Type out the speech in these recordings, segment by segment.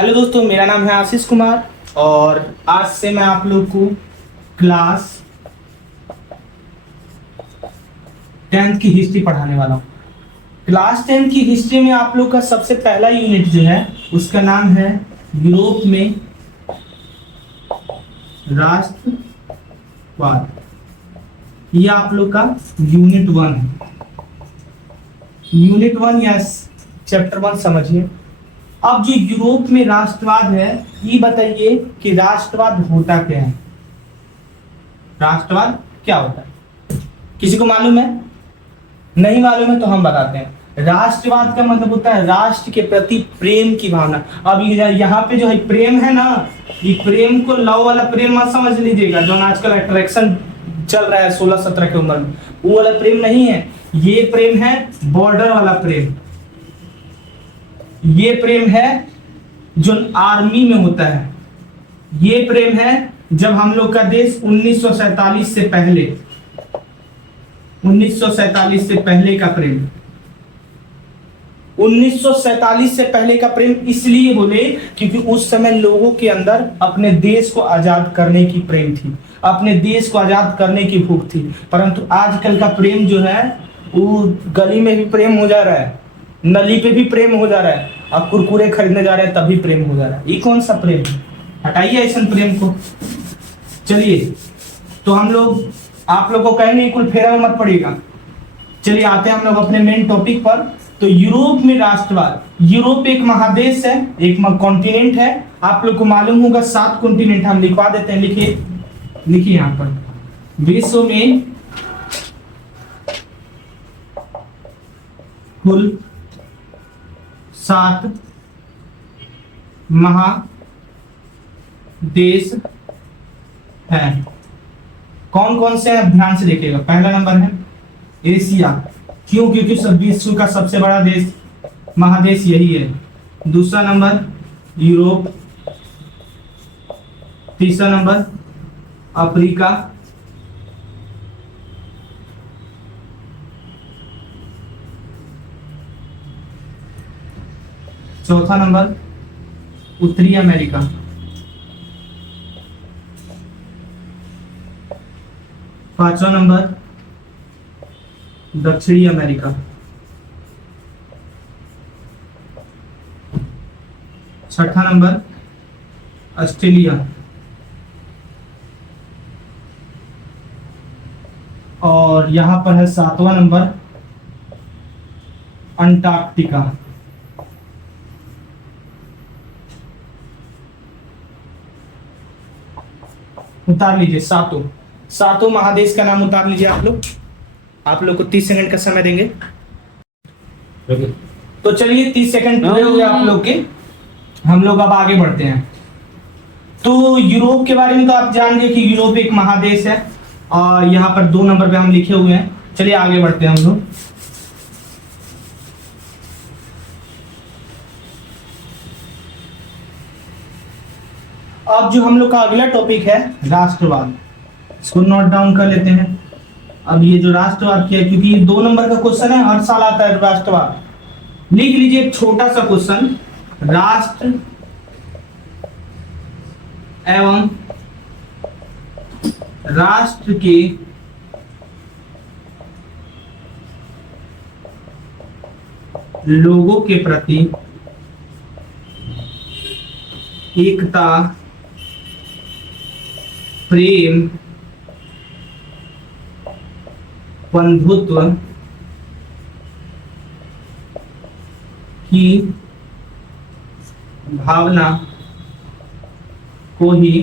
Hello दोस्तों, मेरा नाम है आशीष कुमार और आज से मैं आप लोग को क्लास 10th की हिस्ट्री पढ़ाने वाला हूँ। क्लास 10 की हिस्ट्री में आप लोग का सबसे पहला यूनिट जो है उसका नाम है यूरोप में राष्ट्रवाद। ये आप लोग का यूनिट 1 है। यूनिट 1 या चैप्टर 1 समझिए। अब जो यूरोप में राष्ट्रवाद है, ये बताइए कि राष्ट्रवाद होता क्या है। राष्ट्रवाद क्या होता है, किसी को मालूम है? नहीं मालूम है तो हम बताते हैं। राष्ट्रवाद का मतलब होता है राष्ट्र के प्रति प्रेम की भावना। अब यहाँ पे जो है प्रेम है ना, ये प्रेम को लव वाला प्रेम मत समझ लीजिएगा जो आजकल अट्रैक्शन चल रहा है 16-17 की उम्र में, वो वाला प्रेम नहीं है। ये प्रेम है बॉर्डर वाला प्रेम। ये प्रेम है जो आर्मी में होता है। ये प्रेम है जब हम लोग का देश 1947 से पहले 1947 से पहले का प्रेम। 1947 से पहले का प्रेम इसलिए बोले क्योंकि उस समय लोगों के अंदर अपने देश को आजाद करने की प्रेम थी, अपने देश को आजाद करने की भूख थी। परंतु आजकल का प्रेम जो है वो गली में भी प्रेम हो जा रहा है, नली पे भी प्रेम हो जा रहा है, अब कुरकुरे खरीदने जा रहे हैं तभी प्रेम हो जा रहा है। ये कौन सा प्रेम है? हटाइए ऐसा प्रेम को। चलिए तो हम लोग आप लोग को कहेंगे कुल फेरा में मत पड़ेगा। चलिए आते हैं हम लोग अपने मेन टॉपिक पर। तो यूरोप में राष्ट्रवाद। यूरोप एक महादेश है, एक कॉन्टिनेंट है। आप लोग को मालूम होगा 7 कॉन्टिनेंट हम लिखवा देते हैं। लिखिए यहां पर विश्व में कुल 7 महादेश है। कौन कौन से हैं ध्यान से देखिएगा। पहला नंबर है एशिया। क्यों? क्योंकि विश्व का सबसे बड़ा देश महादेश यही है। दूसरा नंबर यूरोप। तीसरा नंबर अफ्रीका। चौथा नंबर उत्तरी अमेरिका। पांचवा नंबर दक्षिणी अमेरिका। छठा नंबर ऑस्ट्रेलिया। और यहां पर है 7वां नंबर अंटार्कटिका। उतार लीजिए सातों महादेश का नाम उतार लीजिए आप लोग को 30 सेकंड का समय देंगे। तो चलिए 30 सेकंड पूरे हो गए आप लोग के। हम लोग अब आगे बढ़ते हैं। तो यूरोप के बारे में तो आप जान गए कि यूरोप एक महादेश है और यहाँ पर 2 नंबर पे हम लिखे हुए हैं। चलिए आगे बढ़ते हैं हम लोग। अब जो हम लोग का अगला टॉपिक है राष्ट्रवाद, इसको नोट डाउन कर लेते हैं। अब ये जो राष्ट्रवाद किया, क्योंकि ये 2 नंबर का क्वेश्चन है, हर साल आता है राष्ट्रवाद। लिख लीजिए एक छोटा सा क्वेश्चन, राष्ट्र एवं राष्ट्र के लोगों के प्रति एकता, प्रेम, बंधुत्व की भावना को ही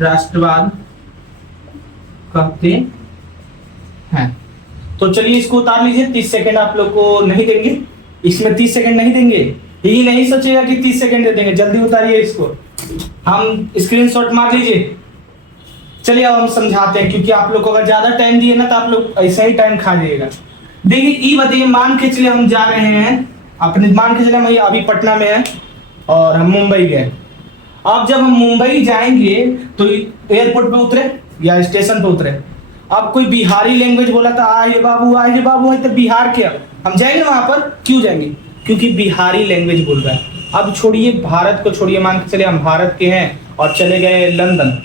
राष्ट्रवाद कहते हैं। तो चलिए इसको उतार लीजिए। 30 सेकंड आप लोग को नहीं देंगे, इसमें 30 सेकंड नहीं देंगे। यही नहीं सोचेगा कि 30 सेकंड दे देंगे। जल्दी उतारिए इसको, हम स्क्रीनशॉट मार लीजिए। चलिए अब हम समझाते हैं, क्योंकि आप लोग को अगर ज्यादा टाइम दिए ना तो आप लोग ऐसा ही टाइम खा जाइएगा। देखिए ये बताइए, मान के चलिए हम जा रहे हैं अपने, मान के चलिए हम अभी पटना में है और हम मुंबई गए। अब जब हम मुंबई जाएंगे तो एयरपोर्ट पे उतरे या स्टेशन पे उतरे, अब कोई बिहारी लैंग्वेज बोला था, आए बाबू आए बाबू, है तो बिहार के, हम जाएंगे वहां पर, क्यों जाएंगे? क्योंकि बिहारी लैंग्वेज बोल रहा है। अब छोड़िए भारत को, छोड़िए, मान के चले हम भारत के हैं और चले गए लंदन।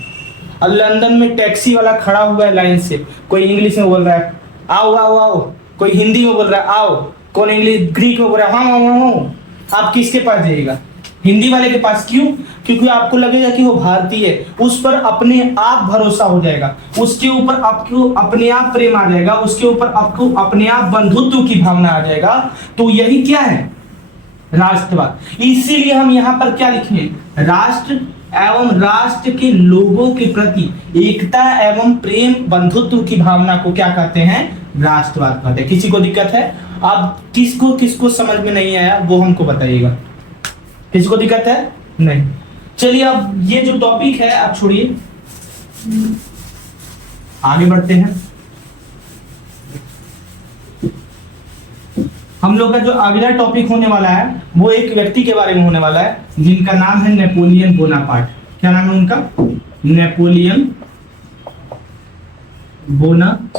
अब लंदन में टैक्सी वाला खड़ा हुआ है लाइन से, कोई इंग्लिश में बोल रहा है आओ आओ आओ, कोई हिंदी में बोल रहा है आओ, कौन इंग्लिश ग्रीक में बोल रहा है हाँ हाँ हाँ, आप किसके पास जाइएगा? हिंदी वाले के पास। क्यों? क्योंकि आपको लगेगा कि वो भारतीय है, उस पर अपने आप भरोसा हो जाएगा, उसके ऊपर आपको अपने आप प्रेम आ जाएगा, उसके ऊपर आपको अपने आप बंधुत्व की भावना आ जाएगा। तो यही क्या है? राष्ट्रवाद। इसीलिए हम यहाँ पर क्या लिखे? राष्ट्र एवं राष्ट्र के लोगों के प्रति एकता एवं प्रेम बंधुत्व की भावना को क्या कहते हैं? राष्ट्रवाद कहते हैं। किसी को दिक्कत है? अब किसको किसको समझ में नहीं आया वो हमको बताइएगा। किसको दिक्कत है? नहीं। चलिए अब ये जो टॉपिक है आप छोड़िए, आगे बढ़ते हैं। हम लोग का जो अगला टॉपिक होने वाला है वो एक व्यक्ति के बारे में होने वाला है जिनका नाम है नेपोलियन बोनापार्ट। क्या नाम है उनका? Napoleon Bonaparte.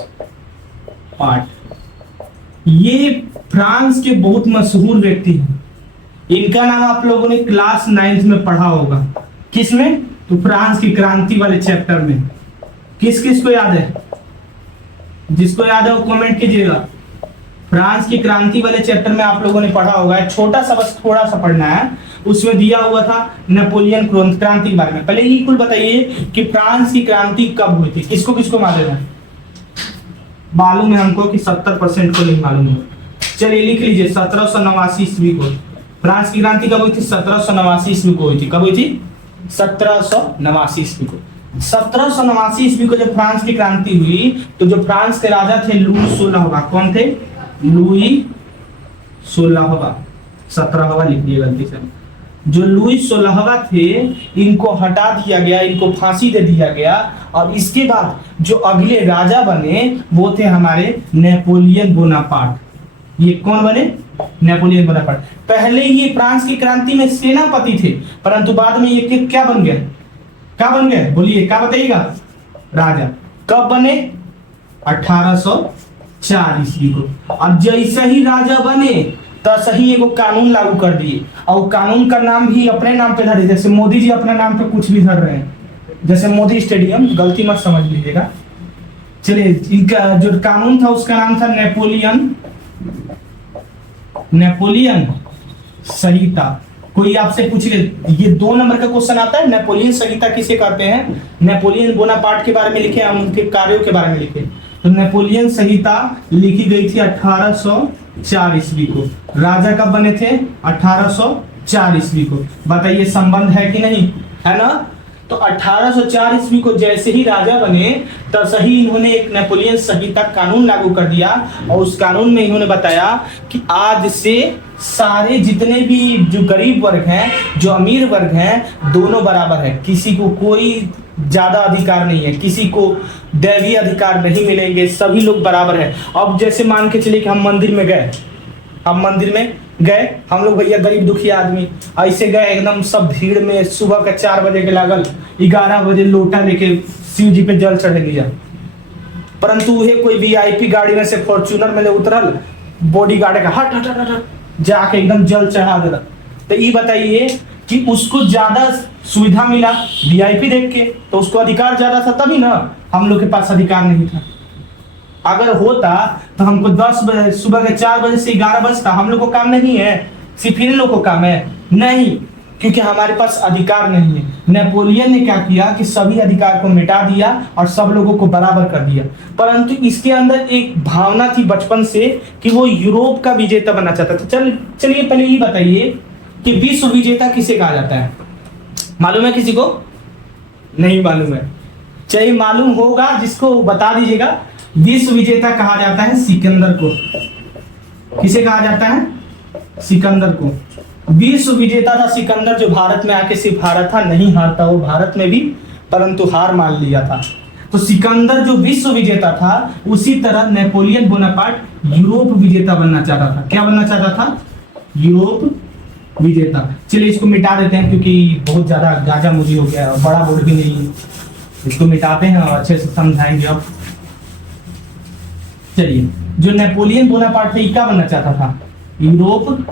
ये फ्रांस के बहुत मशहूर व्यक्ति हैं। इनका नाम आप लोगों ने क्लास 9th में पढ़ा होगा। किसमें? तो फ्रांस की क्रांति वाले चैप्टर में। किस किस को याद है? जिसको याद है वो कमेंट कीजिएगा। फ्रांस की क्रांति वाले चैप्टर में आप लोगों ने पढ़ा होगा, छोटा सा, बस थोड़ा सा पढ़ना है। उसमें दिया हुआ था नेपोलियन क्रांति के बारे में। पहले ये कुल बताइए कि फ्रांस की क्रांति कब हुई थी? किसको किसको मालूम है? मालूम है हमको कि 70% को नहीं मालूम है। चलिए लिख लीजिए 1789 ईस्वी को फ्रांस की क्रांति कब हुई थी? 1789 ईस्वी को हुई थी। कब हुई थी? 1789 ईस्वी को। 1789 ईस्वी को जब फ्रांस की क्रांति हुई तो जो फ्रांस के राजा थे लुई 16वां। कौन थे? लुई 16वां। 17वां लिख दिए गलती से। जो लुई 16वां थे इनको हटा दिया गया, इनको फांसी दे दिया गया। और इसके बाद जो अगले राजा बने वो थे हमारे नेपोलियन बोनापार्ट। ये कौन बने? Napoleon Bonaparte. पहले ये फ्रांस की क्रांति में सेनापति थे, परंतु बाद में ये क्या बन गए? क्या बन गए? बोलिए, क्या बताइएगा? राजा। कब बने? 1804 ईस्वी को। अब जैसे ही राजा बने तैसे ही एगो कानून लागू कर दिए, और कानून का नाम भी अपने नाम पे धरे। जैसे मोदी जी अपने नाम पे कुछ भी धर रहे हैं, जैसे मोदी स्टेडियम, गलती मत समझ लीजिएगा। चलिए, इनका जो कानून था उसका नाम था नेपोलियन संहिता। कोई आपसे पूछ ले, ये 2 नंबर का क्वेश्चन आता है, नेपोलियन संहिता किसे कहते हैं? नेपोलियन बोनापार्ट के बारे में लिखे, हम उनके कार्यों के बारे में लिखे। तो नेपोलियन संहिता लिखी गई थी 1804 ईस्वी को। राजा कब बने थे? 1804 ईस्वी को। बताइए संबंध है कि नहीं? है ना? तो 1804 ईस्वी को जैसे ही राजा बने तब ही इन्होंने एक नेपोलियन संहिता कानून लागू कर दिया, और उस कानून में इन्होंने बताया कि आज से सारे जितने भी जो गरीब वर्ग हैं, जो अमीर वर्ग हैं, दोनों बराबर है। किसी को कोई ज्यादा अधिकार नहीं है, किसी को दैवीय अधिकार नहीं मिलेंगे, सभी लोग बराबर है। अब जैसे मान के चलिए कि हम मंदिर में गए, हम लोग भैया गरीब दुखी आदमी ऐसे गए, एकदम सब भीड़ में, सुबह का 4 बजे के लागल, 11 बजे लोटा लेके शिव जी पे जल चढ़े लिया। परंतु वह कोई वीआईपी गाड़ी में से फॉर्च्यूनर में उतरल, बॉडी गार्ड का हट हट हट हट जाके एकदम जल चढ़ा देता। तो ये बताइए कि उसको ज्यादा सुविधा मिला वीआईपी देख के, तो उसको अधिकार ज्यादा था, तभी ना। हम लोग के पास अधिकार नहीं था। अगर होता तो हमको 10 बजे, सुबह के 4 बजे से 11 बजे था, हम लोग को काम नहीं है? सिर्फ इन लोग को काम है? नहीं, क्योंकि हमारे पास अधिकार नहीं है। नेपोलियन ने क्या किया कि सभी अधिकार को मिटा दिया और सब लोगों को बराबर कर दिया। परंतु इसके अंदर एक भावना थी बचपन से कि वो यूरोप का विजेता बनना चाहता था। चलिए पहले ये बताइए कि विश्व विजेता किसे कहा जाता है? मालूम है किसी को? नहीं मालूम है? चलिए मालूम होगा जिसको बता दीजिएगा। विश्व विजेता कहा जाता है सिकंदर को। किसे कहा जाता है? सिकंदर को। विश्व विजेता था सिकंदर, जो भारत में आके सिर्फ हारा था, नहीं हारता वो भारत में भी, परंतु हार मान लिया था। तो सिकंदर जो विश्व विजेता था, उसी तरह नेपोलियन बोनापार्ट यूरोप विजेता बनना चाहता था। क्या बनना चाहता था? यूरोप विजेता। चलिए इसको मिटा देते हैं क्योंकि बहुत ज्यादा गाजा मुझी हो गया, बड़ा बोर्ड भी नहीं है। इसको मिटाते हैं और अच्छे से समझाएंगे। अब चलिए, जो नेपोलियन बोनापार्ट था ये क्या बनना चाहता था? यूरोप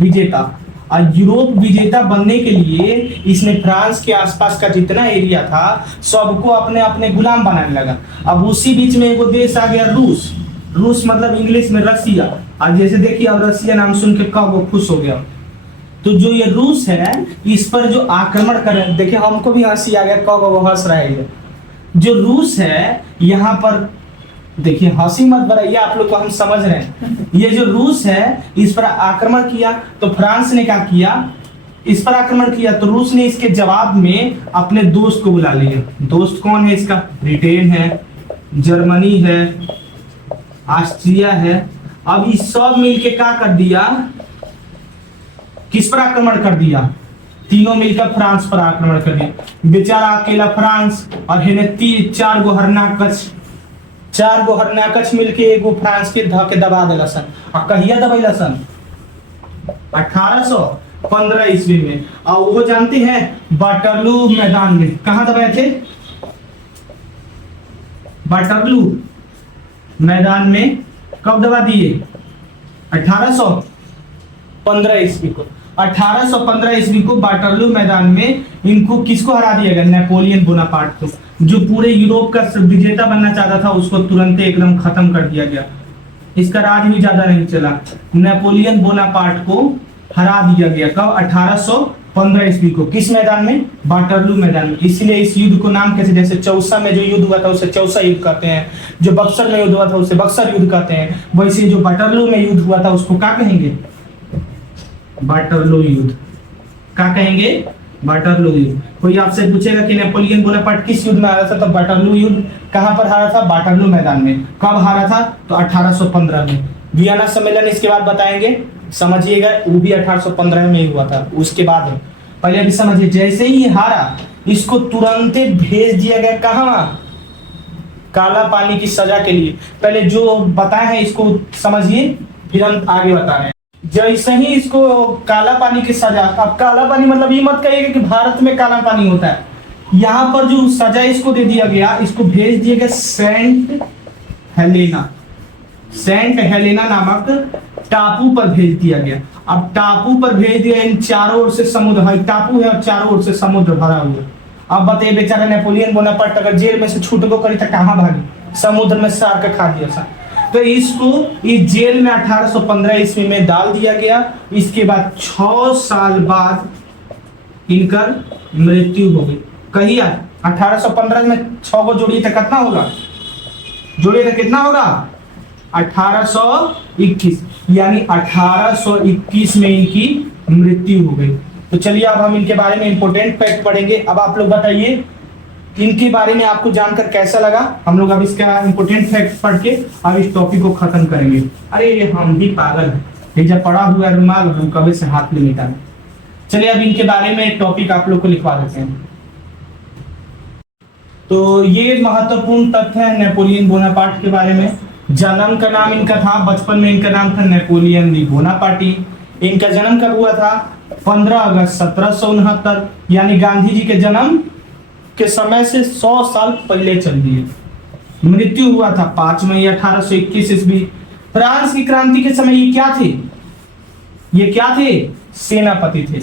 विजेता। और यूरोप विजेता बनने के लिए इसने फ्रांस के आसपास का जितना एरिया था सबको अपने अपने गुलाम बनाने लगा। अब उसी बीच में एगो देश आ गया रूस। रूस मतलब इंग्लिश में रसिया। और जैसे देखिए अब रसिया नाम सुन के कब वो खुश हो गया। तो जो ये रूस है इस पर जो आक्रमण कर रहे हैं, देखिए हमको भी हंसी आ गया, कब वो हंस रहा है। जो रूस है यहाँ पर, देखिए हंसी मत बनाइए, आप लोग को हम समझ रहे हैं। ये जो रूस है इस पर आक्रमण किया, तो फ्रांस ने क्या किया? इस पर आक्रमण किया, तो रूस ने इसके जवाब में अपने दोस्त को बुला लिया। दोस्त कौन है इसका? ब्रिटेन है, जर्मनी है, ऑस्ट्रिया है। अब इस सब मिलके क्या कर दिया? किस पर आक्रमण कर दिया? तीनों मिलकर फ्रांस पर आक्रमण कर दिया। बेचारा अकेला फ्रांस और हेने चार गो हरनाकच मिलके एगो फ्रांस के ध के दबा देला सन। और कहिया दबैला सन? 1815 ईस्वी में। और वो जानते हैं वाटरलू मैदान में। कहां दबाए थे? वाटरलू मैदान में। कब दबा दिए? 1815 ईस्वी को। 1815 ईस्वी को वाटरलू मैदान में इनको किसको हरा दिया गया? नेपोलियन बोनापार्ट को, जो पूरे यूरोप का विजेता बनना चाहता था उसको तुरंत एकदम खत्म कर दिया गया। इसका राज भी ज्यादा नहीं चला। नेपोलियन बोनापार्ट को हरा दिया गया। कब? 1815 ईस्वी को। किस मैदान में? वाटरलू मैदान में। इसलिए इस युद्ध को नाम कैसे, जैसे चौसा में जो युद्ध हुआ था उसे चौसा युद्ध कहते हैं, जो बक्सर में युद्ध हुआ था उसे बक्सर युद्ध कहते हैं, वैसे जो वाटरलू में युद्ध हुआ था उसको क्या कहेंगे? वाटरलू युद्ध। क्या कहेंगे? वाटरलू युद्ध। कोई आपसे पूछेगा कि नेपोलियन बोनापार्ट किस युद्ध में हारा था, तो वाटरलू युद्ध। कहां पर हारा था? वाटरलू मैदान में। कब हारा था? तो 1815 में। वियना सम्मेलन इसके बाद बताएंगे, समझिएगा, वो भी 1815 में ही हुआ था। उसके बाद है, पहले अभी समझिए। जैसे ही हारा इसको तुरंत भेज दिया गया कहां? काला पानी की सजा के लिए। पहले जो बताए हैं इसको समझिए, फिर हम आगे बता रहे हैं। जैसे ही इसको काला पानी की सजा, अब काला पानी मतलब ये मत कहिएगा कि भारत में काला पानी होता है। यहाँ पर जो सजा इसको दे दिया गया, इसको भेज दिया गया सेंट हेलेना नामक टापू पर भेज दिया गया। अब टापू पर भेज दिया, इन चारों ओर से समुद्र है, टापू है और चारों ओर से समुद्र भरा हुआ। अब बताइए बेचारा नेपोलियन बोनापार्ट अगर जेल में से छूटबो करी तो कहां भागी? समुद्र में शार्क खा दिया था। तो इसको इस जेल में 1815 ईस्वी में डाल दिया गया। इसके बाद 6 साल बाद इनकर मृत्यु हो गई। कही 1815 में 6 को जोड़िए तो कितना होगा? जोड़िए तो कितना होगा? 1821, यानी 1821 में इनकी मृत्यु हो गई। तो चलिए अब हम इनके बारे में इंपोर्टेंट फैक्ट पढ़ेंगे। अब आप लोग बताइए इनके बारे में आपको जानकर कैसा लगा। हम लोग अब इसका इंपोर्टेंट फैक्ट पढ़ के अब इस टॉपिक को खत्म करेंगे। अरे हम भी पागल हैं, ये जब पढ़ा हुआ रुमाल हम कभी से हाथ में निकाले। चलिए अब इनके बारे में टॉपिक आप लोग को लिखवा देते हैं। तो ये महत्वपूर्ण तथ्य है नेपोलियन बोनापार्ट के बारे में। जन्म का नाम इनका था, बचपन में इनका नाम था नेपोलियन दी बोनापार्टी। इनका जन्म कब हुआ था? 15 अगस्त 1769, यानी गांधी जी के जन्म के समय से 100 साल पहले चल दिए। मृत्यु हुआ था 5 मई 1821 ईस्वी। फ्रांस की क्रांति के समय ये क्या थे? ये क्या थे? सेनापति थे।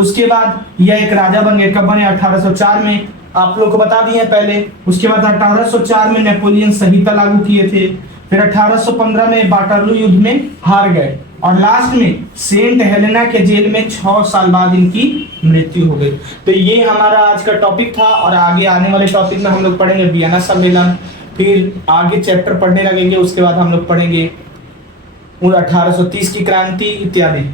उसके बाद यह एक राजा बन गए। कब बने? 1804 में। आप लोग को बता दिए पहले। उसके बाद 1804 में नेपोलियन संहिता लागू किए थे। फिर 1815 में वाटरलू युद्ध में हार गए और लास्ट में सेंट हेलेना के जेल में 6 साल बाद इनकी मृत्यु हो गई। तो ये हमारा आज का टॉपिक था और आगे आने वाले टॉपिक में हम लोग पढ़ेंगे वियना सम्मेलन, फिर आगे चैप्टर पढ़ने लगेंगे। उसके बाद हम लोग पढ़ेंगे 1830 की क्रांति इत्यादि।